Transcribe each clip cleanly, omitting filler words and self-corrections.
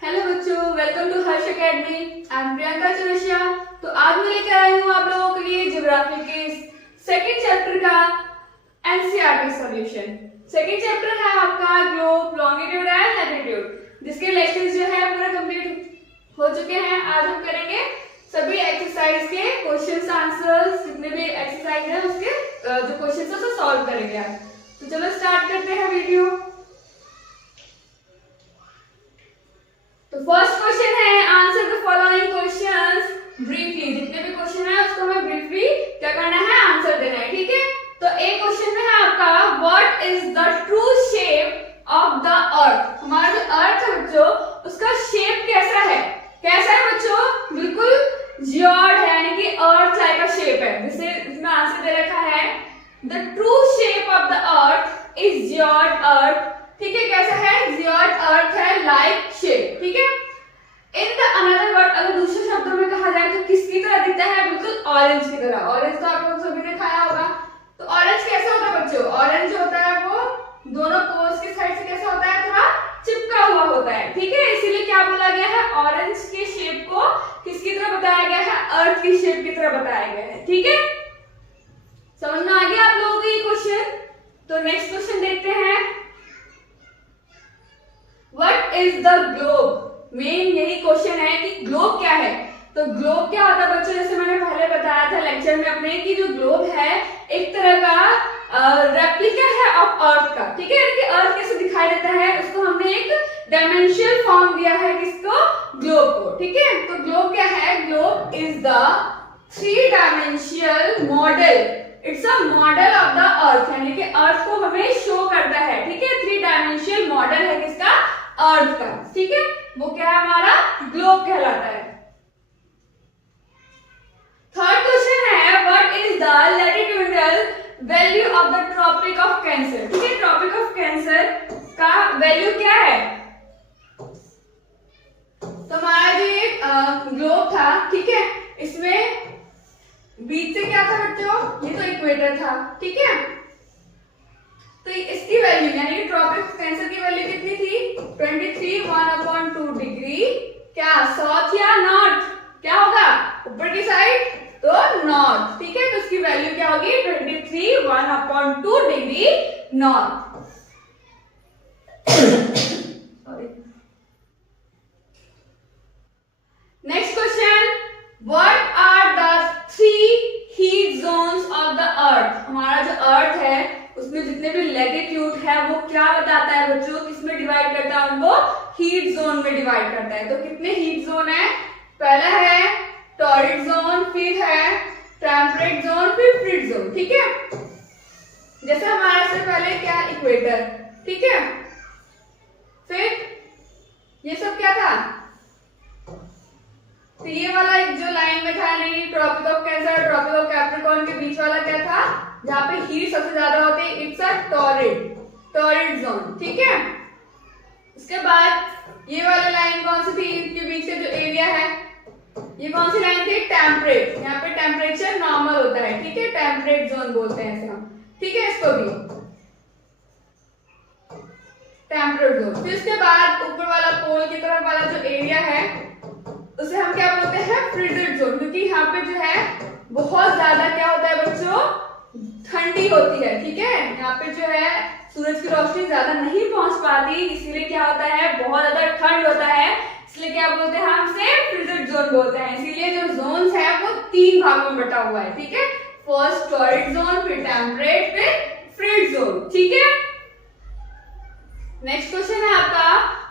Hello बच्चों, welcome to Harsh Academy. I am Priyanka Chaurasia. तो आज मैं लेकर आई हूँ आप लोगों के लिए ज्योग्राफी के सेकंड चैप्टर का एनसीईआरटी सॉल्यूशन। सेकंड चैप्टर है आपका ग्लोब, लॉन्गिट्यूड एंड लैटिट्यूड, जिसके लेक्चर्स जो है पूरे कंप्लीट हो चुके हैं। आज हम करेंगे सभी एक्सरसाइज के क्वेश्चंस आंसर्स, जितने भी एक्सरसाइज है उसके जो क्वेश्चंस है उसे सॉल्व करेंगे आज। तो चलो स्टार्ट करते हैं वीडियो। तो फर्स्ट क्वेश्चन है, answer the following questions briefly. जितने भी क्वेश्चन है उसको हमें ब्रीफली क्या करना है, आंसर देना है, ठीक है। तो एक क्वेश्चन में है आपका, what is the true shape of the earth. हमारा जो अर्थ है बच्चों, उसका शेप कैसा है? कैसा है बच्चों? बिल्कुल जियोड है, यानी कि अर्थ लाइक का शेप है। जिसे इसमें आंसर दे रखा है, the true shape of the earth is geoid earth. ठीक है, कैसा है? जियोड अर्थ है, लाइक शेप, ठीक है। इन द अनदर वर्ड, अगर दूसरे शब्दों में कहा जाए तो किसकी तरह दिखता है? बिल्कुल ऑरेंज की तरह। ऑरेंज तो आप लोग सभी ने खाया होगा। तो ऑरेंज कैसा होता है बच्चों? ऑरेंज जो होता है वो दोनों पोल्स के साइड से कैसा होता है? थोड़ा चिपका हुआ होता है, ठीक है। इसीलिए क्या बोला गया है? ऑरेंज के शेप को किसकी तरह बताया गया है? अर्थ की शेप की तरह बताया गया है, ठीक है। समझ में आ गया आप लोगों को ये क्वेश्चन? तो नेक्स्ट क्वेश्चन देखते हैं, what is the globe. Main यही क्वेश्चन है कि ग्लोब क्या है। तो ग्लोब क्या होता है बच्चों? जैसे मैंने पहले बताया था लेक्चर में अपने कि जो ग्लोब है एक तरह का रेप्लिका है ऑफ अर्थ का, ठीक है। कि अर्थ कैसे दिखाई देता है उसको हमने एक डायमेंशियल फॉर्म दिया है, किसको? ग्लोब को, ठीक है। तो ग्लोब क्या है? Globe is the 3 dimensional model. It's a model of the earth, यानी कि अर्थ को हमें शो करता है, ठीक है। 3 डायमेंशियल मॉडल है किसका? अर्थ का, ठीक है। वो क्या है? हमारा ग्लोब कहलाता है। थर्ड क्वेश्चन है, what is the latitudinal value of the Tropic of Cancer. ठीक है, ट्रॉपिक ऑफ कैंसर का वैल्यू क्या है? तो हमारा जो ये ग्लोब था, ठीक है, इसमें बीच से क्या था बच्चों? ये तो इक्वेटर था, ठीक है। तो इसकी वैल्यू यानी कि ट्रॉपिक ऑफ कैंसर की वैल्यू कितनी थी? 23 1/2 डिग्री। क्या साउथ या नॉर्थ? क्या होगा ऊपर की साइड? तो नॉर्थ, ठीक है। तो इसकी वैल्यू क्या होगी? 23 1/2 degree north. Next question, what are the 3 heat zones of the earth. हमारा जो अर्थ है उसमें जितने भी लैटिट्यूड है वो क्या बताता है बच्चों? किसमें डिवाइड करता है उनको? हीट जोन में डिवाइड करता है। तो कितने हीट जोन है? पहला है टॉरिड जोन, फिर है टेम्परेट जोन, फिर फ्रिज जोन, ठीक है। जैसे हमारे से पहले क्या? इक्वेटर, ठीक है। फिर ये सब क्या था? तो ये वाला एक जो लाइन में था, नहीं, Tropic of Cancer, Tropic of Capricorn के बीच वाला क्या था? जहां पे हीट सबसे ज्यादा होती है, इट्स अ टॉरिड जोन, ठीक है। उसके बाद ये वाली लाइन कौन सी थी? इनके बीच से जो एरिया है, ये कौन सी लाइन थी? टेम्परेट। यहाँ पे टेम्परेचर नॉर्मल होता है, ठीक है, टेम्परेट जोन बोलते हैं इसे हम, ठीक है। इसको भी टेम्परेट जोन। फिर उसके बाद ऊपर वाला पोल की तरफ वाला जो एरिया है उसे हम क्या बोलते हैं? फ्रिजिड जोन, क्योंकि यहाँ पे जो है बहुत ज्यादा क्या होता है बच्चों? ठंडी होती है, ठीक है। यहाँ पे जो है सूरज की रोशनी ज्यादा नहीं पहुंच पाती, इसीलिए क्या होता है? बहुत ज्यादा ठंड होता है, इसलिए क्या बोलते हैं? हम इसे फ्रिजिड जोन बोलते हैं। इसीलिए जो जोन्स है वो 3 भागों में बटा हुआ है, ठीक है। फर्स्ट टॉरिड जोन, फिर टेम्परेट, फिर फ्रिज जोन, ठीक है। नेक्स्ट क्वेश्चन है आपका,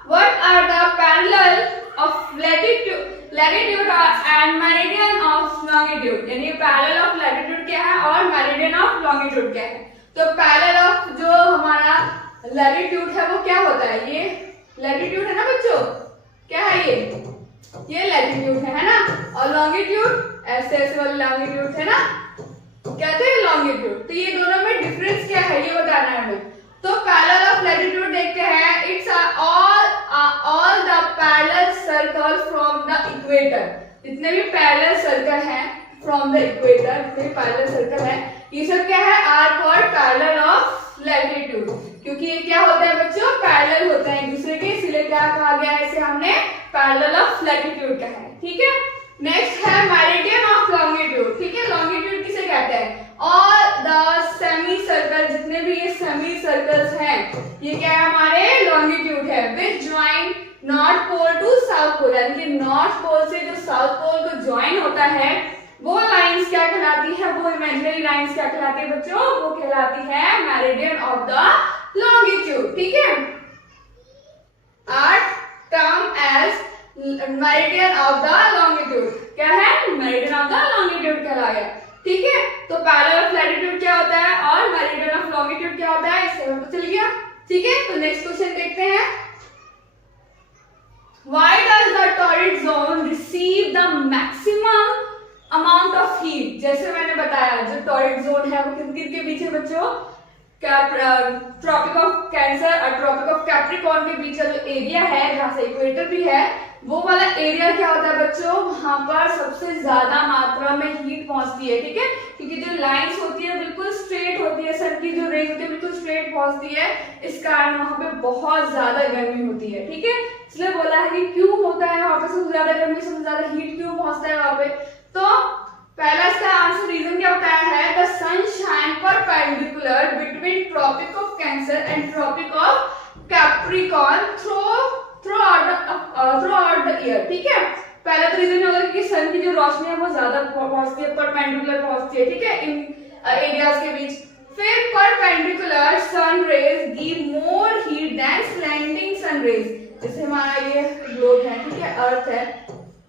what are the parallel of latitude and meridian of longitude. यानी पैरेलल ऑफ लैटिट्यूड क्या है और मेरिडियन ऑफ लॉन्गिट्यूड क्या है? तो पैरेलल ऑफ जो हमारा लैटिट्यूड है वो क्या होता है? ये लैटिट्यूड है ना बच्चों, क्या है ये लैटिट्यूड है ना। और लॉन्गिट्यूड ऐसे ऐसे वाले लॉन्गिट्यूड है ना, क्या थे? लॉन्गिट्यूड। तो ये दोनों में डिफरेंस क्या है ये बताना है हमें। तो पैरेलल ऑफ लैटिट्यूड देखते हैं, it's all the parallel circle from the equator. जितने भी पैरेलल सर्कल हैं फ्रॉम द इक्वेटर, जितने भी पैरेलल सर्कल है, ये सब क्या है? Are called parallel of latitude. क्योंकि ये क्या होता है बच्चों, पैरेलल होता है एक दूसरे के, इसलिए क्या कहा गया है इसे हमने, पैरेलल ऑफ लैटिट्यूड कहा है। ठीक है, नेक्स्ट है मेरिडियन ऑफ लॉन्गिट्यूड। ठीक है, लॉन्गिट्यूड किसे कहते हैं, ऑल द सेमी सर्कल, जितने भी ये सेमी सर्कल्स हैं ये क्या है हमारे लॉन्गिट्यूड है, which join north pole to south pole, यानी कि नॉर्थ पोल से जो साउथ पोल को ज्वाइन होता है वो लाइंस क्या कहलाती है, वो इमेजिनरी लाइंस क्या कहलाती है बच्चों, वो कहलाती है मेरिडियन ऑफ द लॉन्गिट्यूड। ठीक है, are term as meridian of the longitude, क्या है, मेरिडियन ऑफ द लॉन्गिट्यूड कहलाया। ठीक है, तो पैरेलल ऑफ लैटिट्यूड क्या होता है और मेरिडियन ऑफ लॉन्गिट्यूड क्या होता है, इससे पता चल गया। ठीक है, तो नेक्स्ट क्वेश्चन देखते हैं, why does the torrid zone receive the maximum amount of heat? जैसे मैंने बताया जो टॉरिड जोन है वो किन किन के बीच है बच्चों, ट्रॉपिक ऑफ कैंसर और ट्रॉपिक ऑफ कैप्रिकॉर्न के बीच का जो एरिया है जहां से इक्वेटर भी है, वो वाला एरिया क्या होता है बच्चों, वहां पर सबसे ज्यादा मात्रा में हीट पहुंचती है। ठीक है, क्योंकि जो लाइंस होती है बिल्कुल स्ट्रेट होती है, सन की जो रेज होती है बिल्कुल स्ट्रेट पहुंचती है, इस कारण वहां पे बहुत ज्यादा गर्मी होती है। ठीक है, इसलिए बोला है कि क्यों होता है वहां पे सबसे ज्यादा गर्मी, सबसे ज्यादा हीट क्यों पहुंचता है वहां पे, तो पहला इसका आंसर रीजन क्या बताया है, the sun shine perpendicular between Tropic of Cancer and Tropic of Capricorn throughout the year. ठीक है, पहला तो रीजन होगा कि सन की जो रोशनी है वो ज्यादा पहुंचती है, परपेंडिकुलर पहुंचती है। ठीक है, इन एरियाज के बीच, फिर perpendicular sun rays give more heat than slanting sun rays, जैसे हमारा ये ग्लोब है, ठीक है, अर्थ है,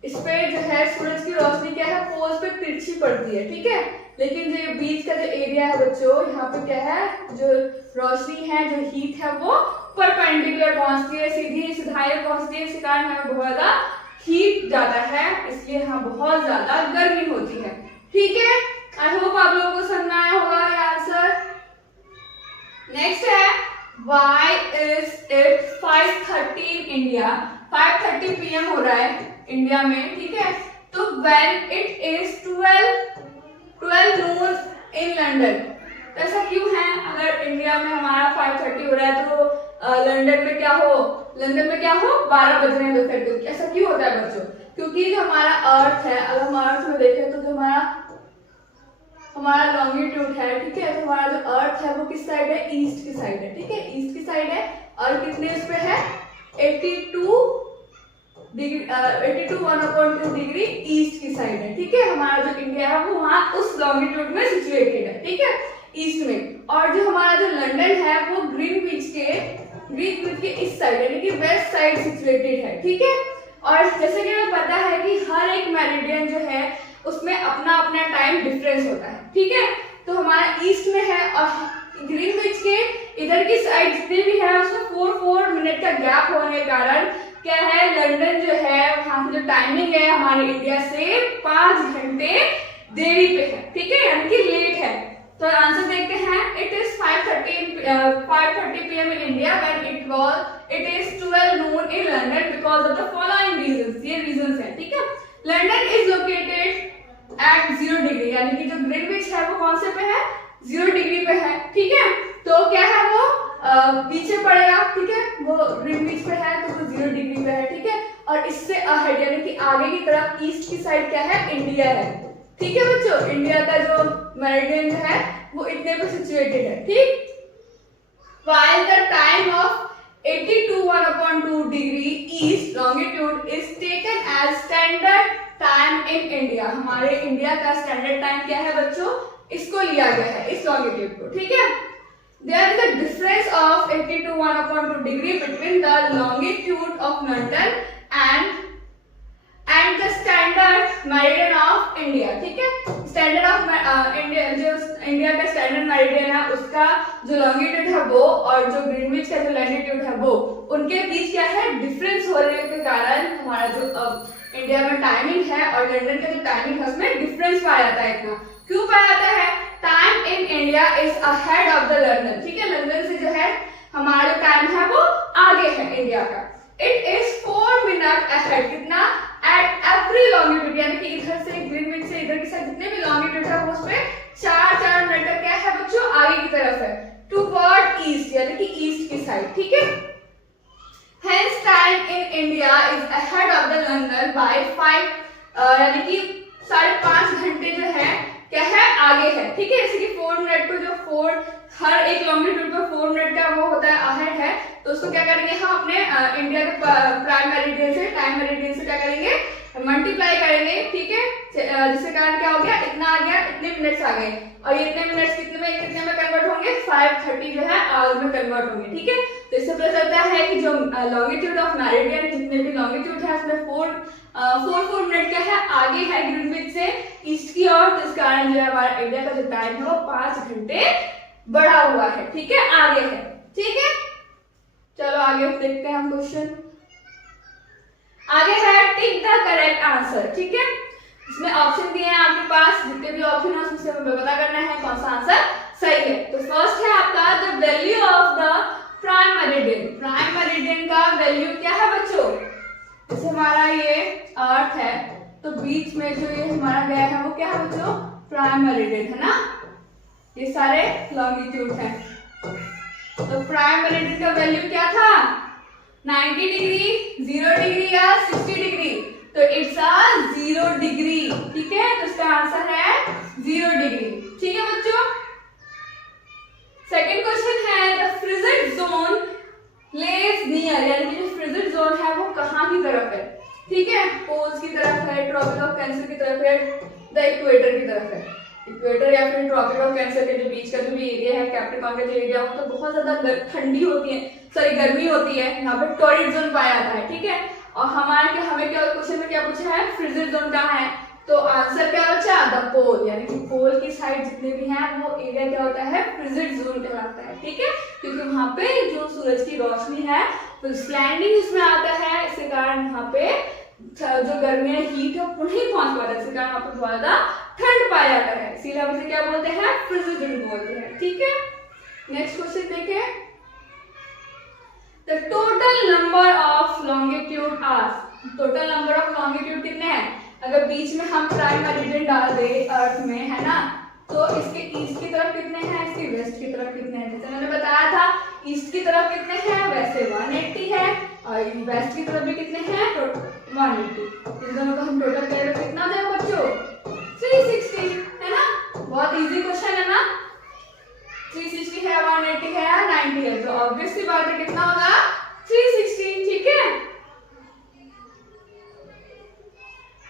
इस पे जो है सूरज की रोशनी क्या है, पोल्स पे तिरछी पड़ती है। ठीक है, लेकिन जो बीच का जो एरिया है बच्चों, यहाँ पे क्या है, जो रोशनी है, जो हीट है वो परपेंडिकुलर पहुंचती है, सीधी सीधाई पहुंचती है, इस कारण हमें बहुत ज्यादा हीट जाता है, इसलिए यहाँ बहुत ज्यादा गर्मी होती है। ठीक है, आई होप आप लोगों को समझ आया होगा ये आंसर। नेक्स्ट है, why is it 5:30 in India? 5:30 PM हो रहा है इंडिया में। ठीक है, तो when it is 12 noon in London, ऐसा क्यों है, अगर इंडिया में हमारा 5:30 हो रहा है तो लंदन में क्या हो, 12 बज रहे हैं दोपहर को, ऐसा क्यों होता है बच्चों, क्योंकि जो हमारा अर्थ है, अगर हम अर्थ में देखें तो जो हमारा लॉन्गिट्यूड है, ठीक है, तो हमारा जो अर्थ है वो किस साइड है, ईस्ट की साइड है। ठीक है, ईस्ट की साइड है, और कितने इस पे है, 82 डिग्री, 1/2 डिग्री ईस्ट की साइड है। ठीक है, हमारा जो इंडिया है वो वहां उस लॉन्गिट्यूड में सिचुएटेड है। ठीक है, ईस्ट में, और जो हमारा जो लंदन है वो ग्रीनविच के इस साइड यानी कि वेस्ट साइड सिचुएटेड है। ठीक है, और जैसे कि हमें पता है कि हर एक मेरिडियन जो है उसमें अपना अपना टाइम डिफरेंस होता है। ठीक है, तो हमारा ईस्ट में है और ग्रीनविच के इधर की साइड जितने भी है उसमें 4 मिनट का गैप होने के कारण क्या है, लंदन जो है वहां की जो टाइमिंग है हमारे इंडिया से 5 घंटे देरी पे है। ठीक है, यानी कि लेट है। तो आंसर देखते हैं, it is 5:30 PM in India when it is 12 noon in London because of the following reasons। ये reasons हैं। ठीक है, London is located at 0 degree, यानी कि जो ग्रीनविच है वो कौन से पे है, 0 डिग्री पे है। ठीक है, तो क्या है वो पीछे पड़ेगा। ठीक है, वो ग्रीनविच पे है तो वो 0 डिग्री पे है। ठीक है, और इससे अहेड यानी कि आगे की तरफ ईस्ट की साइड क्या है, इंडिया है। ठीक है बच्चों, इंडिया का जो मेरिडियन है वो इतने पे सिचुएटेड है। ठीक, while the time of 82 degree east longitude is taken as standard time in India, हमारे इंडिया का स्टैंडर्ड टाइम क्या है बच्चों, इसको लिया गया है, इस लॉन्गिट्यूड को। ठीक है, there is a difference of 82 degree between the longitude of London and the standard meridian of India। ठीक है, स्टैंडर्ड ऑफ इंडिया, जो इंडिया का स्टैंडर्ड मेरिडियन है उसका जो लॉन्गिट्यूड है वो और जो ग्रीनविच का जो लैटिट्यूड है वो, उनके बीच क्या है, डिफरेंस होने के कारण हमारा जो इंडिया में टाइमिंग है और लंदन का जो टाइमिंग है उसमें डिफरेंस पाया जाता है। इतना क्यों पाया जाता है, time in India is ahead of the London. ठीक है, लंदन से जो है हमारा जो टाइम है वो आगे है इंडिया का। इट इज 4 मिनट अहेड, कितना, एट एवरी लॉन्गिट्यूड, यानी कि इधर से ग्रीनविच से इधर की साइड जितने भी लॉन्गिट्यूड है उसमें 4 मिनट का क्या है बच्चों, आगे की तरफ है, टुवर्ड ईस्ट, यानी कि ईस्ट अंदर बाय 5 यानी कि 5.5 घंटे जो है क्या है आगे है, ठीक है। जैसे कि 4 मिनट को जो 4 हर एक लॉन्गिट्यूड पर 4 मिनट का वो होता है अहेड है, तो उसको क्या करेंगे हम अपने इंडिया के प्राइम मेरिडियन से टाइम मेरिडियन से क्या करेंगे मल्टीप्लाई करेंगे, ठीक है। जिसके कारण क्या हो गया इतना आ गया, इतने मिनट्स आ गए, और ये इतने मिनट्स कितने में कन्वर्ट होंगे 5:30 जो है आवर्स में कन्वर्ट होंगे, ठीक है। तो इससे पता चलता है कि जो लॉन्गिट्यूड ऑफ मेरिडियन जितने भी लॉन्गिट्यूड है उसमें 4 मिनट क्या है आगे है ग्रीनविच से ईस्ट की ओर, तो इस कारण जो है हमारा इंडिया का जो टाइम है वो 5 घंटे बढ़ा हुआ है, ठीक है, आगे है, ठीक है। चलो आगे देखते हैं हम क्वेश्चन। आगे है टिक द करेक्ट आंसर, ठीक है। इसमें ऑप्शन दिए हैं आपके पास, जितने भी ऑप्शन है उसमें से हमें पता करना है कौन सा आंसर सही है। तो फर्स्ट है आपका the value of the prime meridian. Prime meridian का वैल्यू क्या है बच्चों, जैसे हमारा ये अर्थ है तो बीच में जो ये हमारा गया है वो क्या है बच्चों प्राइम मेरिडियन है ना, ये सारे लॉन्गिट्यूड है। तो प्राइम मेरिडियन का वैल्यू क्या था 90 डिग्री, 0 डिग्री या 60 डिग्री, तो इट्स अ 0 डिग्री, ठीक है। तो इसका आंसर है 0 डिग्री, ठीक है बच्चों। सेकंड क्वेश्चन है the frigid zone less near, यानी कि जो फ्रिजिड जोन है वो कहाँ की तरफ है, ठीक है, पोल्स की तरफ है, ट्रॉपिक ऑफ कैंसर की तरफ है, द इक्वेटर की तरफ है। इक्वेटर या फिर ट्रॉपिक ऑफ कैंसर के जो बीच का जो भी एरिया है, कैप्रिकॉर्न का जो एरिया वो तो बहुत ज्यादा ठंडी होती है, सॉरी गर्मी होती है, यहाँ पे टॉरिड जोन पाया जाता है, ठीक है। और हमें क्या क्वेश्चन में क्या पूछा है फ्रिजिड जोन कहाँ है, तो आंसर क्या बचा द पोल, यानी कि पोल की साइड जितने भी हैं वो एरिया क्या होता है फ्रिजिड जोन कहलाता है, ठीक है। क्योंकि वहां पे जो सूरज की रोशनी है तो स्लैंडिंग उसमें आता है, इसके कारण यहाँ पे जो गर्मी है हीट है वो नहीं पहुंच पाता, इसके कारण वहां पे बहुत ज्यादा ठंड पाया जाता है, इसीलिए हम इसे क्या बोलते हैं फ्रिजिड जोन बोलते हैं, ठीक है। नेक्स्ट क्वेश्चन देखें, the total number of longitude are, total number of longitude कितने हैं, अगर बीच में हम प्राइम मेरिडियन डाल दे अर्थ में है ना, तो इसके ईस्ट की तरफ कितने हैं, इसके वेस्ट की तरफ कितने हैं, जैसे मैंने बताया था ईस्ट की तरफ कितने हैं वैसे 180 है, और वेस्ट की तरफ भी कितने हैं 180, इन दोनों का हम टोटल करें तो कितना देगा बच्चों 360 है ना, बहुत इजी क्वेश्चन है ना। 360 है, 180 है, 90 है, तो ऑब्वियस सी बात है कितना होगा 360, ठीक है।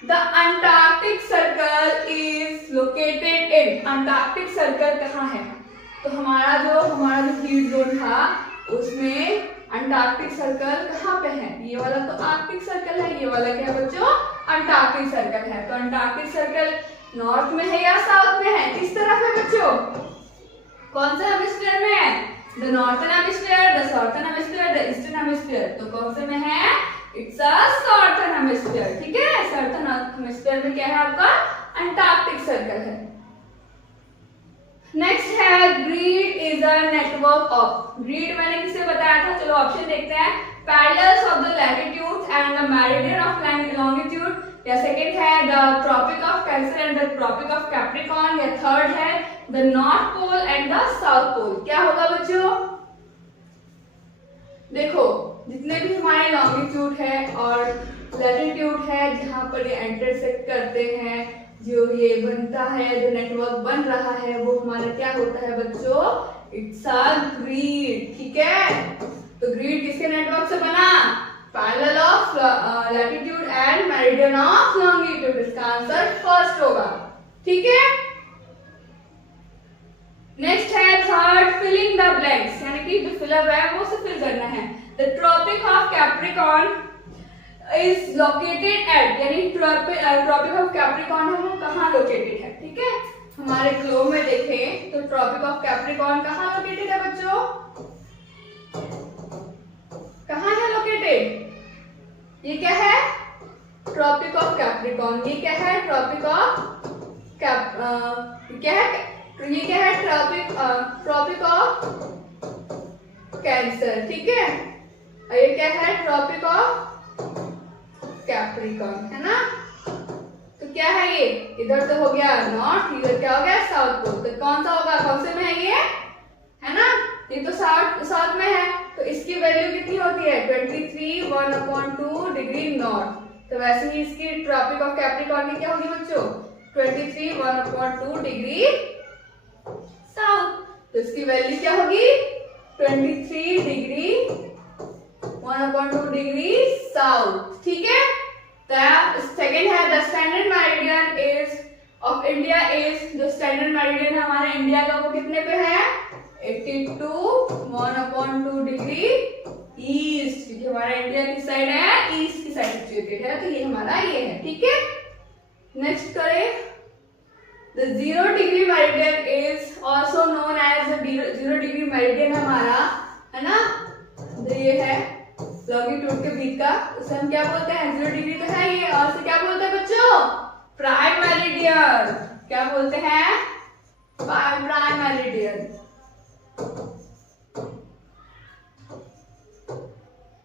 The Antarctic Circle is located in, Antarctic circle कहाँ है, तो हमारा जो हीट जोन था उसमें अंटार्कटिक सर्कल कहाँ पे है, ये वाला तो आर्कटिक सर्कल है, ये वाला क्या है बच्चों अंटार्कटिक सर्कल है। तो अंटार्कटिक सर्कल नॉर्थ में है या साउथ में है, किस तरफ है बच्चों, कौन सा हेमिस्फीयर में है, the northern hemisphere, the southern hemisphere, the eastern hemisphere, तो कौन से में है इट्स अ साउथर्न हेमिस्फीयर, ठीक है। साउथर्न हेमिस्फीयर में क्या है आपका अंटार्कटिक सर्कल है। नेक्स्ट है grid is a network of, grid मैंने किसे बताया था, चलो ऑप्शन देखते हैं, parallels of the latitude and the meridian of longitude, या सेकंड है the Tropic of Cancer and the Tropic of Capricorn, या थर्ड है the North Pole and the South Pole. क्या होगा बच्चों, देखो जितने भी हमारे लॉन्गिट्यूड है और लैटिट्यूड है जहां पर ये इंटरसेक्ट करते हैं, जो ये बनता है, जो नेटवर्क बन रहा है वो हमारा क्या होता है बच्चों इट्स अ ग्रिड, ठीक है। तो ग्रिड किसके नेटवर्क से बना, parallel of latitude and meridian of longitude, इसका आंसर फर्स्ट होगा, ठीक है। नेक्स्ट है थर्ड फिलिंग द ब्लैंक्स, यानी कि जो फिलअप है वो से फिल करना है। The Tropic of Capricorn is located at, यानी ट्रॉपिक ऑफ कैप्रिकॉर्न है वो कहाँ लोकेटेड है, ठीक है। हमारे ग्लोब में देखें तो ट्रॉपिक ऑफ कैप्रिकॉर्न कहाँ लोकेटेड है बच्चों, कहाँ है लोकेटेड, ये क्या है ट्रॉपिक ऑफ कैप्रिकॉर्न, ये क्या है ट्रॉपिक ऑफ क्या है, ये क्या है ट्रॉपिक ऑफ कैंसर, ठीक है। और ये क्या है ट्रॉपिक ऑफ कैप्रिकॉर्न, है ना। तो क्या है ये, इधर तो हो गया नॉर्थ, इधर क्या हो गया साउथ पोल, तो कौन सा होगा, कौन से में है ये, है ना, ये तो साउथ में है, तो इसकी वैल्यू कितनी होती है 23 1/2 डिग्री नॉर्थ, तो वैसे ही इसकी ट्रॉपिक ऑफ कैप्रिकॉर्न की क्या होगी बच्चों, 23 1/2 डिग्री साउथ। तो इसकी वैल्यू क्या होगी, 23 डिग्री 1/2 डिग्री साउथ। ठीक है, सेकेंड है the standard meridian is of India is, जो स्टैंडर्ड मेरिडियन हमारे इंडिया का वो कितने पे है, 82 1/2 डिग्री ईस्ट, क्योंकि हमारा इंडिया किस साइड है, ईस्ट की साइड सिचुएटेड है, तो ये हमारा ये है। ठीक है, नेक्स्ट करें, the 0 degree meridian is also known as the 0 degree meridian हमारा है ना, तो ये है लॉन्गिट्यूड के बीच का, उसे हम क्या बोलते हैं, 0 डिग्री तो है ये, और से क्या बोलते हैं बच्चों, प्राइम मेरिडियन। क्या बोलते हैं, प्राइम मेरिडियन।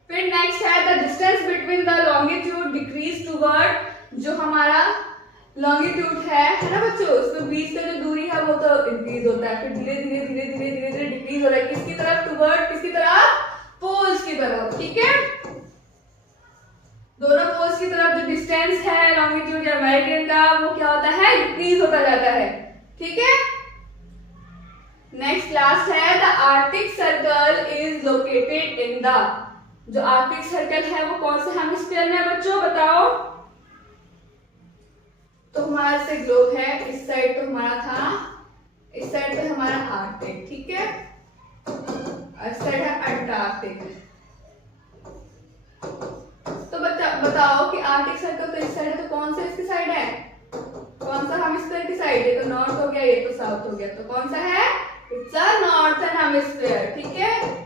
फिर नेक्स्ट है the distance between the longitude decrease toward, जो हमारा लॉन्गिट्यूड है ना बच्चों, उसमें बीच का जो दूरी है वो तो इंक्रीज होता है, फिर धीरे धीरे धीरे धीरे धीरे धीरे डिक्रीज हो रहा है, किसकी तरफ, टूवर्ड किसकी तरफ, पोल्स की तरफ। ठीक है, दोनों पोल्स की तरफ जो डिस्टेंस है लॉन्गिट्यूड या मेरिडियन का वो क्या होता है, डिक्रीज होता जाता है। ठीक है, नेक्स्ट लास्ट है the Arctic circle is located in the, जो आर्कटिक सर्कल है वो कौन से हेमिस्फीयर में है बच्चों, बताओ। तो हमारा से ग्लोब है, इस साइड तो हमारा था, इस साइड पे हमारा आर्कटिक। ठीक है, इस साइड है अंटार्कटिक। तो बताओ कि आर्कटिक सर्कल तो इस साइड है, तो कौन सा इसकी साइड है, कौन सा हेमिस्फीयर की साइड, ये तो नॉर्थ हो गया, ये तो साउथ हो गया, तो कौन सा है, इट्स अ नॉर्थर्न हेमिस्फीयर। ठीक है,